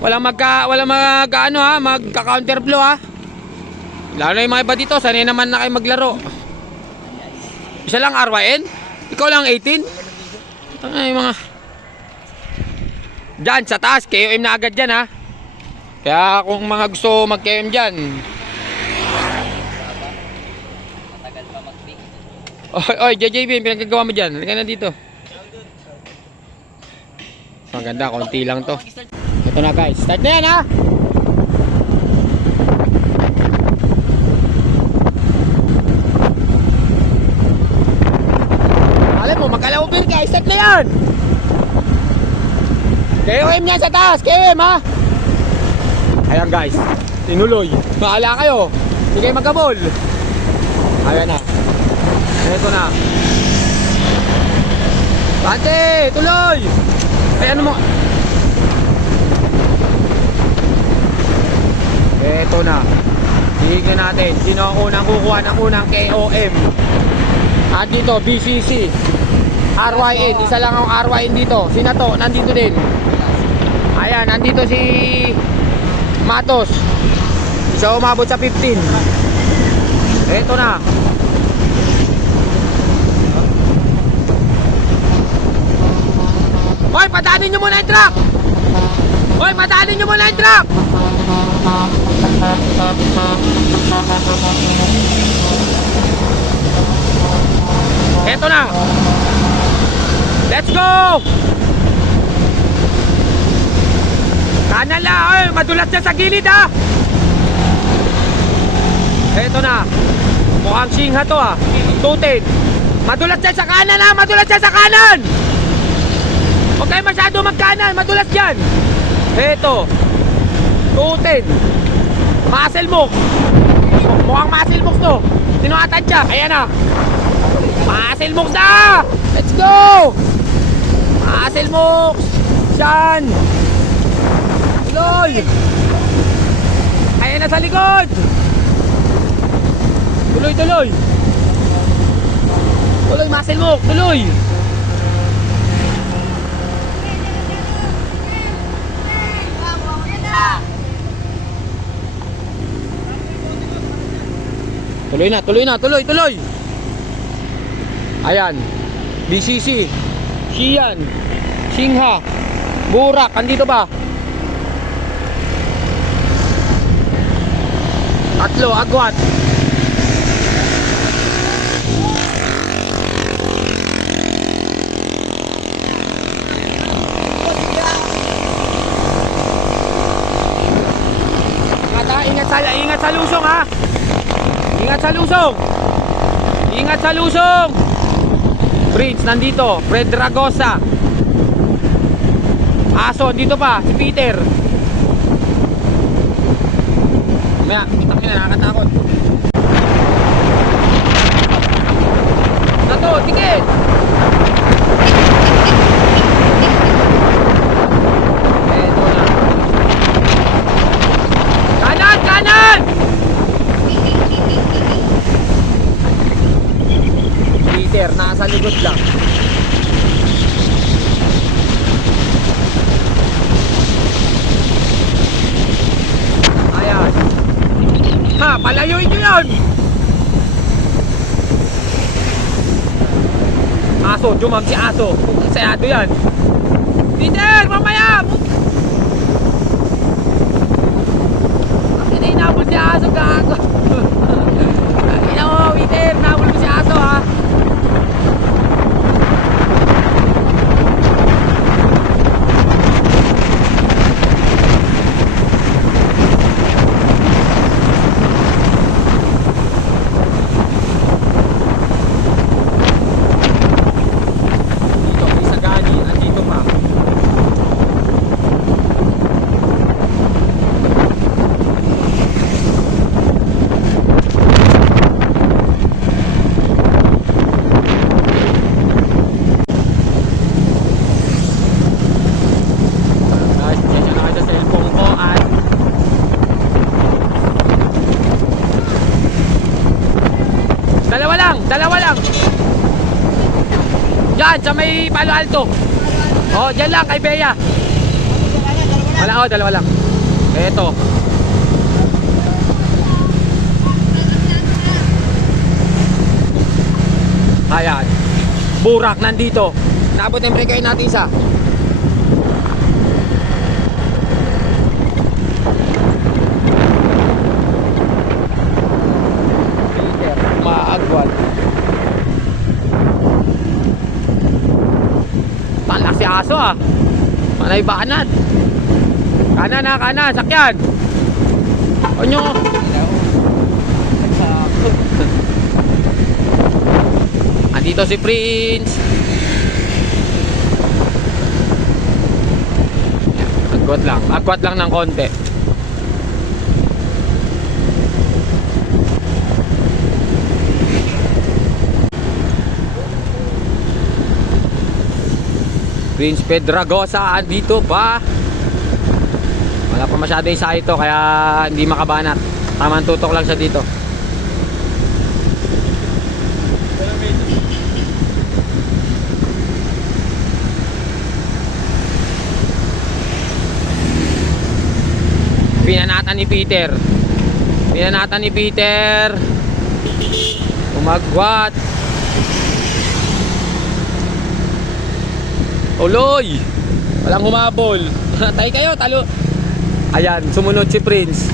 Walang ano ha, magka-counterflow ha. Lalo na yung mga iba dito, sanay naman na kayo maglaro. Isa lang RYN? Ikaw lang 18? Ay mga... Diyan sa taas, KOM na agad dyan ha. Kaya kung mga gusto mag-KOM dyan. Oy, JJB, pinagagawa mo dyan. Halika na dito. Maganda, konti lang to. Ito na guys, start na yan ha. Alam mo, mag-alawin ka, start na yan. KOM yan sa taas, KOM ha. Ayan guys, tinuloy. Bahala kayo, hindi kayo magkabol. Ayan na. Ito na. Bante, tuloy. Ay ano mo? Ito na. Tignan natin sino ang unang kukuha ng unang KOM. At dito BCC RYN, isa lang ang RYN dito. Sino to? Nandito din. Ayan, nandito si Matos. Siya umabot sa 15. Ito na. Hoy, padaanin nyo muna yung truck! Hoy, padaanin nyo muna yung truck! Eto na! Let's go! Kanan lang! Oy, madulas siya sa gilid ha! Eto na! Mukhang singha to ha! Tutin! Madulas siya sa kanan ha! Madulas siya sa kanan! Huwag kayo masyado magkanan, madulas dyan. Eto Tutin Muscle Mook. Mukhang Muscle Mook to. Tinuatan siya, ayan na. Muscle Mook na. Let's go. Muscle Mook. Diyan. Tuloy. Ayan na sa likod. Tuloy, tuloy. Tuloy, Muscle Mook, tuloy. Tuloy na, tuloy na, tuloy, tuloy. Ayan. BCC, Xian, Singha, Burak, andito ba? Tatlo, Agwat. Ingat sa lusong ha. Ingat sa lusong. Ingat sa lusong. Prince nandito. Fred Ragosa. Aso dito pa. Si Peter. Mamaya. Kitang ina. Nakakatakot. Nato. Tikit. Eto na. Kanan. Kanan. Peter, nasa likod lang. Ayan. Ha, palayuin nyo yun. Aso, jumam si Aso. Sayado yan. Peter, mamaya. Bakit na inabot si Aso, gago. Ina mo, Peter, nabol mo si Aso ha. Dalawa lang. Diyan, sa may Palo Alto. Oh, diyan lang kay Bea. Wala, oh, dalawa lang. Eto. Ayan. Burak nandito. Naabot yung breaker natin isa. Maagwan. Talak si aso ah. Manay banat. Kanan na, kanan, sakyan. Onyo. Andito si Prince. Agwat lang ng konti. Prince Pedragosa andito pa. Wala pa masyado yung sa ito kaya hindi makabanat. Tamang tutok lang siya dito. Pinanatan ni Peter. Pinanatan ni Peter. Umagwat. Uloy! Walang humabol. Tay kayo, talo. Ayan, sumunod si Prince.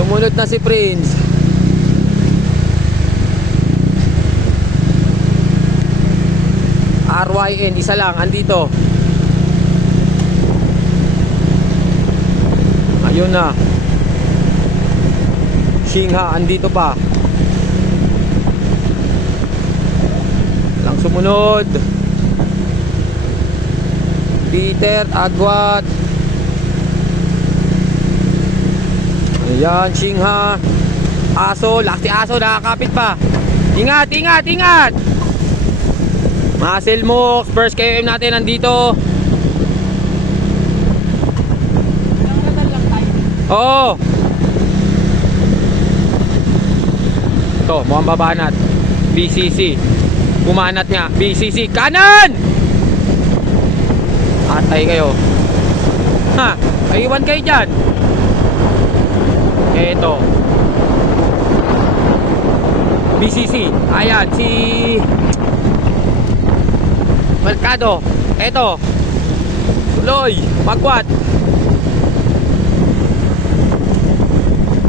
Sumunod na si Prince. RYN, isa lang, andito. Ayun na. Shingha, andito pa. Lang sumunod. Peter, Agwat. Ayan, Shingha. Aso, laki aso, nakakapit pa. Ingat, ingat, ingat. Muscle Mox, first KM natin nandito. Oo. Ito, mukhang babanat. BCC. Kumanat nga, BCC. Kanan! Atay kayo. Ha, may iwan kayo dyan. Eto BCC. Ayan, si Mercado. Eto tuloy, magwat.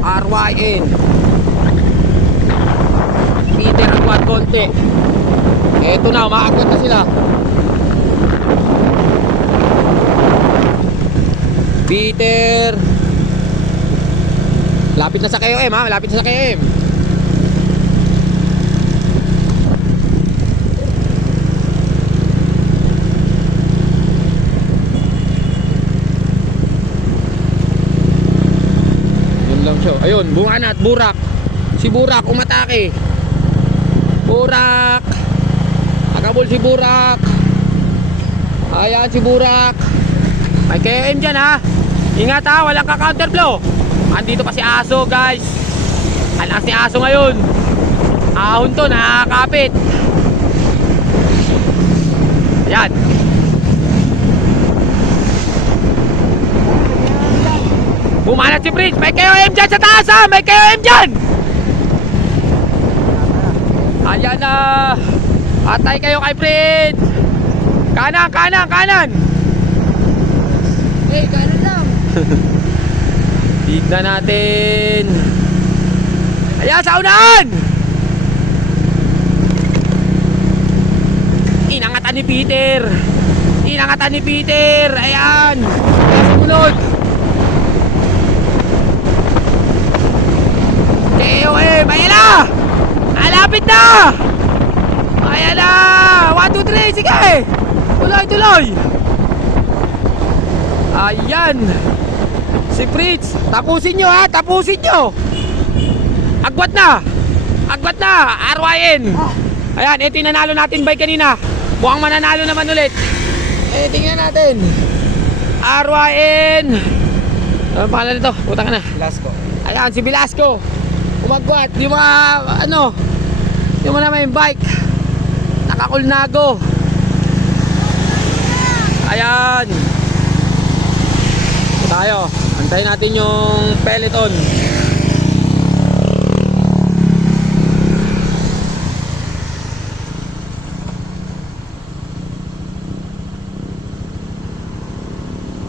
RYN Peter, agwat konti. Eto na, umaagwat na sila. Peter. Lapit na sa KOM ha, malapit na sa KOM. Yun lang siya. Ayun, bunga na at Burak. Si Burak umatake. Burak. Nakabol si Burak. Ayan si Burak. May KM dyan ha. Ingat ha, walang ka-counterflow. Andito pa si Aso guys. Alas ni Aso ngayon. Ahon to, nakakapit. Ayan. Bumanat si Prince. May KOM dyan sa taas ha. May KOM dyan. Ayan na. Atay kayo kay Prince. Kanan, kanan, kanan. Hey, kanan lang. Tignan natin. Ayan, sa unahan. Inangatan ni Peter. Inangatan ni Peter. Ayan. Ayan, sumunod. KOM. Ayan na. Alapit na. Ayan na. 1, 2, 3. Sige. Tuloy, tuloy. Ayan. Si Fritz, tapusin nyo ha, tapusin nyo. Agwat na. Agwat na, RYN. Ayan, ito yung nanalo natin bike kanina. Mukhang mananalo naman ulit. Tingnan natin. RYN. Ano pangalan nito? Puta ka na. Velasco. Ayan, si Velasco. Umagwat, yung mga, ano, yung mga may bike. Nakakulnago. Ayan. tayo. Antayin natin yung peloton.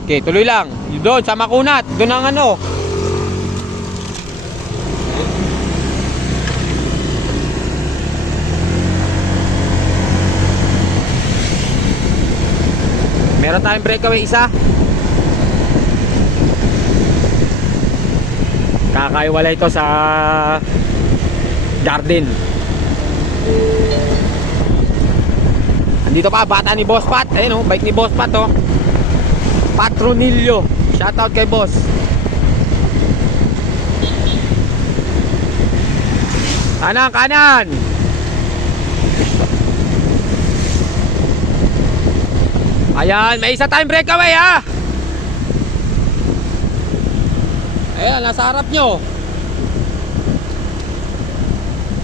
Okay, tuloy lang. Doon sa Makunat, doon ang ano. Meron tayong breakaway isa. Kakaiwala ito sa garden. Andito pa bata ni Boss Pat. Ayun oh, bike ni Boss Pat oh. Patronillo. Shoutout kay Boss. Kanan, kanan. Ayan, may isa tayong breakaway ha. Ayan, nasa harap nyo.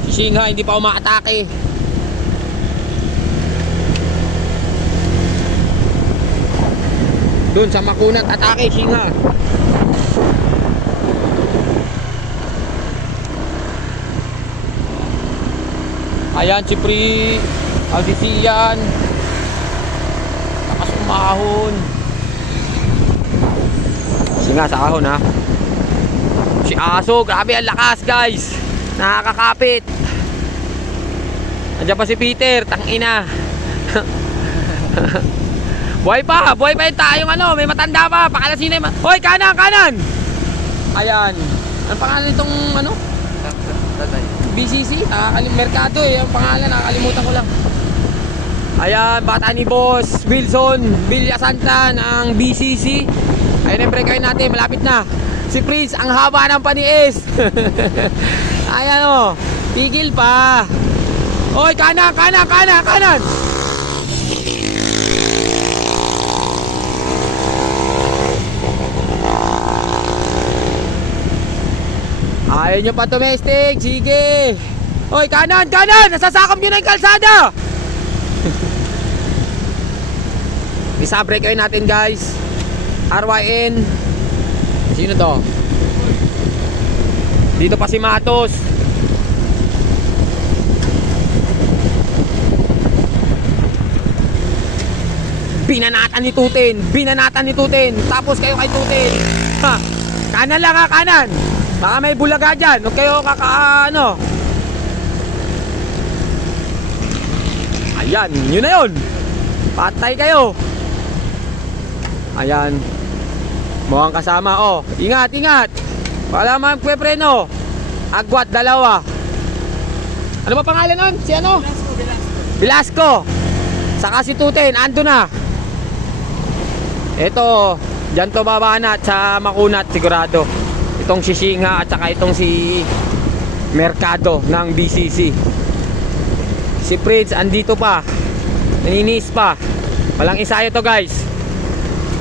Si Shingha hindi pa umaatake. Doon sa Makunat, atake Shingha. Ayan, si Pri Aldisian. Mahon. Singa sa ahon ha. Si Aso, grabe ang lakas guys. Nakakakapit. Andiyan pa si Peter, tangina. Buhay pa yung tayong ano, may matanda pa. Pakalasin na yung... Hoy, kanan, kanan. Ayan. Ang pangalan nitong ano? BCC? Merkado eh. Ang pangalan, nakakalimutan ko lang. Ayan, bata ni Boss Wilson Villasanta ng BCC. Ayan ang breakaway natin, malapit na. Si Prince, ang haba ng paniis. Ayan o, tigil pa. Oy, kanan, kanan, kanan, kanan. Ayaw nyo pa domestic, sige. Oy, kanan, kanan, nasasakop nyo na yung kalsada. Isa breakaway natin guys. RYN. Sino to? Dito pa si Matos. Binanatan ni Tutin. Binanatan ni Tutin. Tapos kayo kay Tutin. Ha. Kanan lang ha, kanan. Baka may bulaga dyan. Huwag kayo ano. Ayan, yun na yun. Patay kayo. Ayan. Mukhang kasama. Oh, ingat, ingat. Wala magpe-preno. Agwat, dalawa. Ano ba pangalan nun? Si ano? Velasco. Saka si Tutin, ando na. Ito, dyan to babanat sa Makunat sigurado. Itong si Shingha at saka itong si Mercado ng BCC. Si Prince andito pa. Naninis pa. Walang isaya to guys.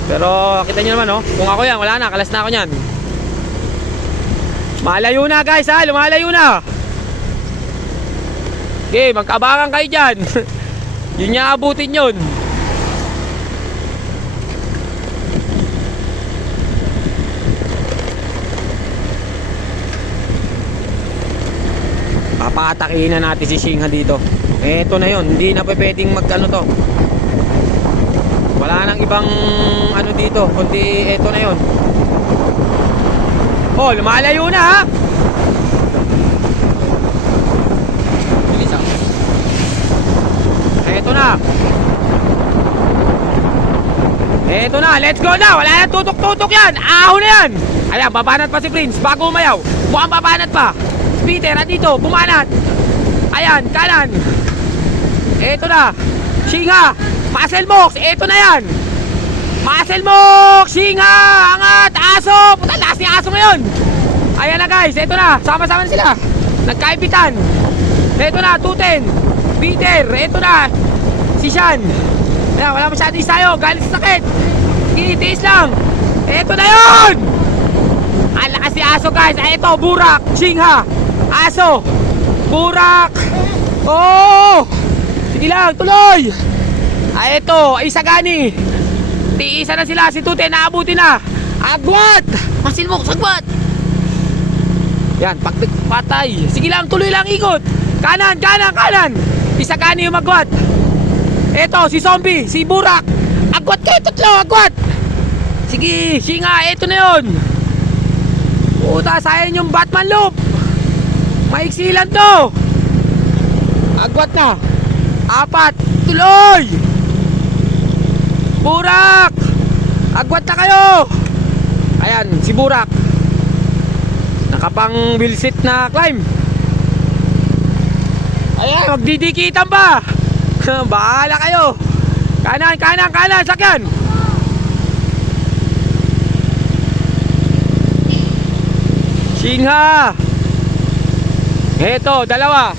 Pero kita nyo naman oh, kung ako yan, wala na, kalas na ako nyan. Malayo na guys ha, lumalayo na. Okay, magkabangan kayo dyan. Yun niya abutin yun. Papatakihin na natin si Shingha dito. Eto na yun, hindi na pwedeng mag-ano to. Wala nang ibang ano dito, kundi eto na yun. Oh, lumalayo na ha. Bilis ah. Eto na. Eto na, let's go na. Wala na tutok-tutok yan. Ahon na yan. Ayan, babanat pa si Prince bago umayaw. Mukhang babanat pa. Peter, andito, bumanat. Ayan, kanan. Eto na. Shingha. Muscle Mox, eto na yan. Muscle Mox, Shingha, angat, Aso. Puta, lakas ni Aso ngayon. Ayan na guys, eto na. Sama-sama na sila. Nagkaibitan. Eto na, Tutin. Peter, eto na. Si Sean. Ayan, wala masyadong tayo. Galit sa sakit. Tiis lang. Eto na yun. Ang lakas si Aso guys. Eto, Burak, Shingha, Aso, Burak. Oh. Sige lang, tuloy. Ito, isa gani. Tiisa na sila, si Tute, naabuti na. Agwat! Masin mo, sagwat! Yan, patay. Sige lang, tuloy lang ikot. Kanan, kanan, kanan. Isa kani yung agwat. Eto, si zombie, si burak. Agwat kayo, tatlo, agwat. Sige, singa, eto na yun. Puta, sayang yung Batman loop. Maiksilan to. Agwat na. 4, tuloy. Burak. Agwat na kayo. Ayan, si burak. Nakapang wheelset na climb. Ayan, magdidikitan pa. Bahala kayo. Kanan, kanan, kanan, sakyan. Singha. Heto, dalawa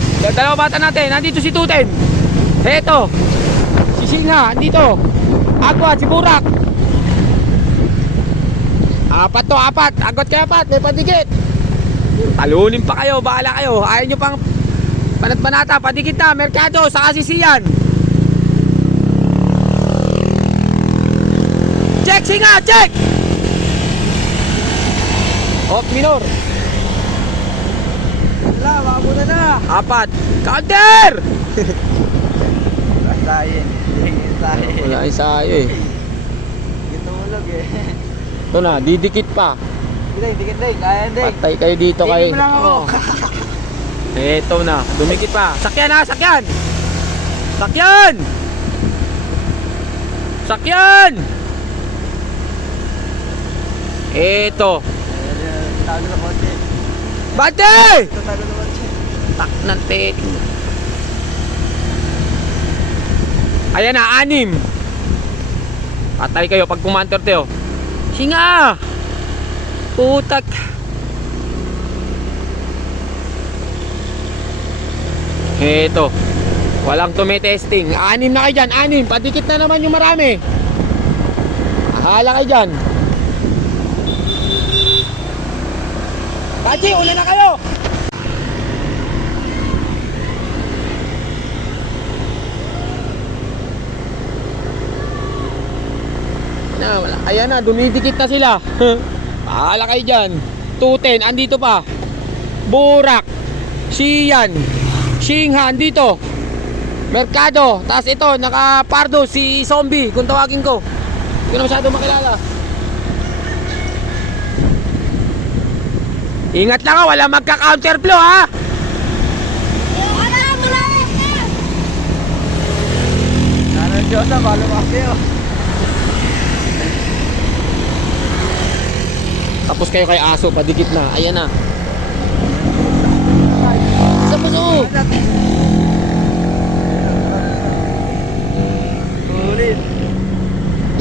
bata natin. Nandito si Tuten. Heto, si Singha, andito. Agwat, si burak. 4 to, 4. Agwat kaya 4, may padikit. Talunin pa kayo, bahala kayo. Ayaw nyo pang panat-panata, padikit na, merkado, sa kasisiyan. Check, singa, check! Off minor. Wala, mabuna na. 4. Counter! Sayin. Sayin. Wala isayo eh. Gitulog eh. Ito na, didikit pa. Hindi, kaya hindi. Patay kayo dito kay. Tingin mo lang ako. Ito na, dumikit pa. Sakyan ha, sakyan! Sakyan! Sakyan! Ito. Talo na kotse. Bante! Talo na kotse. Tak ng teting. Ayan na, 6. Patay kayo pag kumantor tayo. Singa! Putak. Eto. Walang tumitesting. 6 na kayo dyan, 6. Padikit na naman yung marami. Ahala kayo dyan. Pachi, una na kayo! Wala. Ayan na, dumidikit na sila. Pahala kayo dyan. Tuten, andito pa. Burak. Siyan. Singha, andito. Merkado. Tapos ito, naka-pardo si zombie, kung tawagin ko. Hindi ko na masyado makilala. Ingat lang ha, wala magka-counterflow ha. Sana Diyos na, balo kayo. Tapos kayo kay aso, padikit na. Ayan na. Sa puso. Ulit.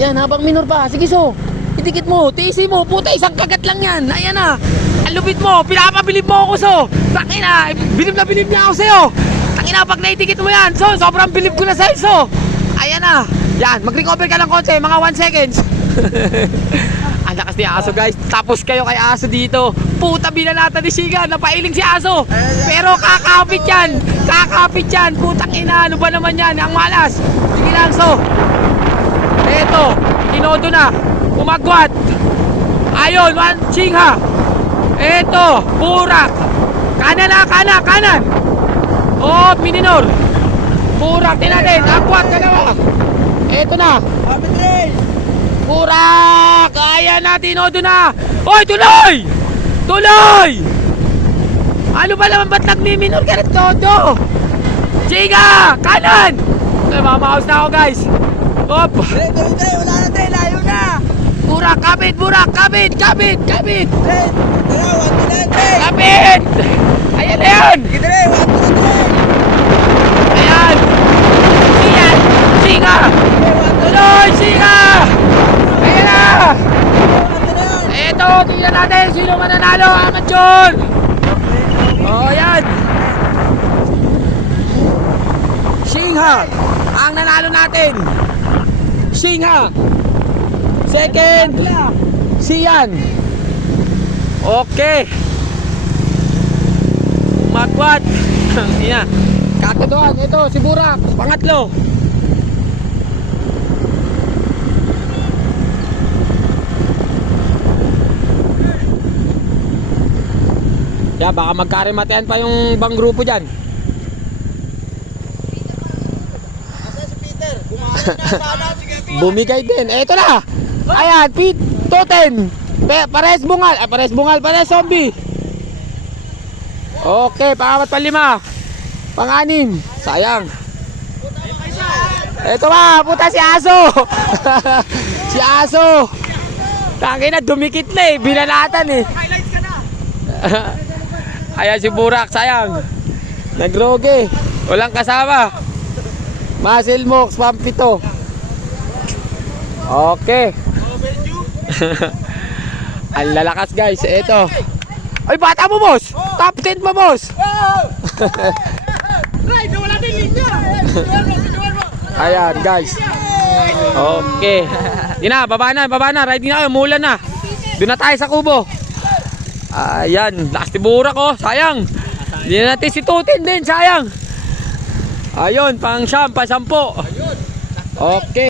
Yan, habang minor pa. Sige so. Idikit mo, tiisi mo. Puta, isang kagat lang yan. Ayan na. Ang lupit mo, pinapabilib mo ako so. Tangina, bilib na bilib niya ako sa'yo. Tangina, pag naidikit mo yan, so, sobrang bilib ko na sa'yo so. Ayan na. Yan, mag-recover ka ng konti, mga 1 seconds. Ang lakas ni aso guys. Tapos kayo kay aso dito. Puta, binalata ni Siga. Napailing si aso. Pero kakapit yan. Kakapit yan. Putang ina. Ano ba naman yan? Ang malas. Sige lang so. Eto. Tinodo na. Umagwat. Ayun. Singha. Eto. Burak. Kanan na. Kanan. Kanan. Oh, mininor. Burak din natin. Agwat. Dalawa. Eto na. Kapit Burak! Kaya natin, o doon na! Oy, tuloy! Tuloy! Ano ba naman, ba't nagmiminor ka na todo? Chiga! Kanan! Ay, mamahaus na ako guys. Op! Dre, wala na Dre, layo na! Burak, kapit, burak, kapit, kapit, kapit! Dre, wala na Dre! Kapit! Ayan na yan! Sige Dre, wala na Dre! Ayan! Siyan! Siga! Tuloy, siga! Ayan na! Eto, tingnan natin sino mananalo, amateur! Oh, yan! Singha ang nanalo natin. Singha. Second, Siyan. Okay. Magwat. Yan. Kakaduan, ito si Burak, pangatlo. Kaya baka magkarimatean pa yung ibang grupo dyan. Asa si Peter? Bumalik na sana. Sige, Peter. Bumigay din. Eto na. Ayan, Pete, Toten. Pares bungal. Pares bungal, pares zombie. Okay, pangapat pa 5. Pang-6. Sayang. Eto ba, puta si Aso. Si Aso. Tangin na, dumikit na eh. Binalatan eh. Highlights ka na. Ayan si Burak, sayang. Nagroge. Walang kasama. Muscle Mox, Pampito. Okay. Ang lalakas guys, eto. Ay, bata mo boss! Top 10 mo boss! Right, wala din linya. Ayan guys. Okay. Yun na, baba na. Riding na kayo, mulan na. Doon na tayo sa kubo. Ayan, lakas ni Burak oh, sayang. Hindi na natin si Tutin din, sayang. Ayun, pang 10. Okay.